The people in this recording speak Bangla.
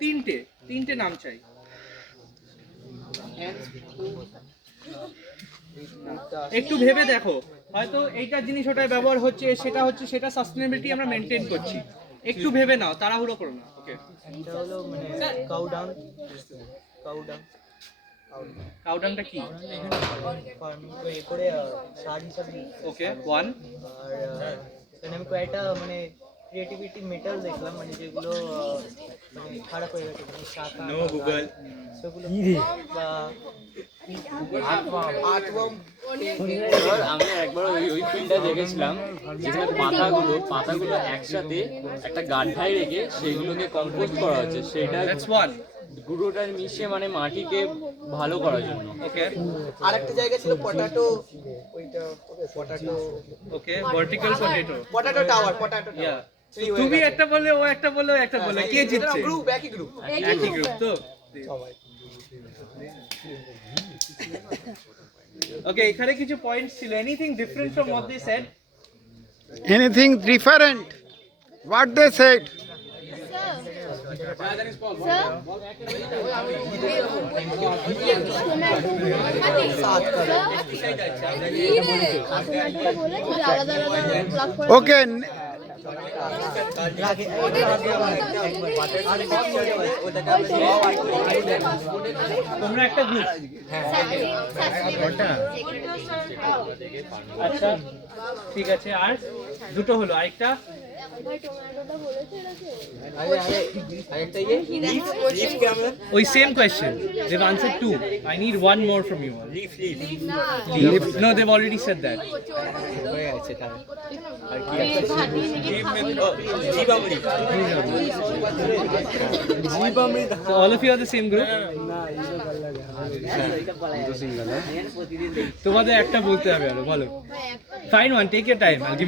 তিনটে নাম চাই। একটু ভেবে দেখো, হয়তো এইটা জিনিস ওটাই ব্যবহার হচ্ছে, সেটা সাস্টেনেবিলিটি আমরা মেনটেন করছি। একটু ভেবে নাও, তাড়াহুড়ো করো না। ওকে, এটা হলো মানে কাউডাং। কাউডাংটা কি? ফার্মিং করে সার হিসাবে। ওকে, 1। আর এখানে আমি কয়েকটা মানে ক্রিয়েটিভিটি মেটাল দেখলাম, মানে যেগুলো মানে খারাপ হয়ে গেছে, মানে শাখা নো গুগল। সেগুলো বা আমি একবার ওই ফিল্ডটা দেখেছিলাম যেখানে পাতাগুলো একসাথে একটা গাড্ডায় রেখে সেগুলোকে কম্পোস্ট করা হচ্ছে, সেটা গুঁড়োটা মিশিয়ে মানে মাটিকে ভালো করার জন্য। ওকে, আরেকটা জায়গা ছিল পটাটো, ওইটা পটাটো। ওকে, ভার্টিক্যাল পটেটো টাওয়ার। ইয়া, তুমি একটা বললে, ও একটা বললে, একটা বললে, কে জিতছে? একই গ্রুপ তো ওকে, এখানে কিছু পয়েন্টস ছিল। Anything different from what they said? Anything different? What they said? Okay. তোমরা একটা গ্রুপ। আচ্ছা, ঠিক আছে। আর দুটো হলো, আরেকটা ওই same question. They've answered 2. I need one more from you all. Leaf. No, they've already said that. So all of you are the same group? তোমাদের একটা বলতে হবে আরো, বলো। Fine one, take your time. I'll give you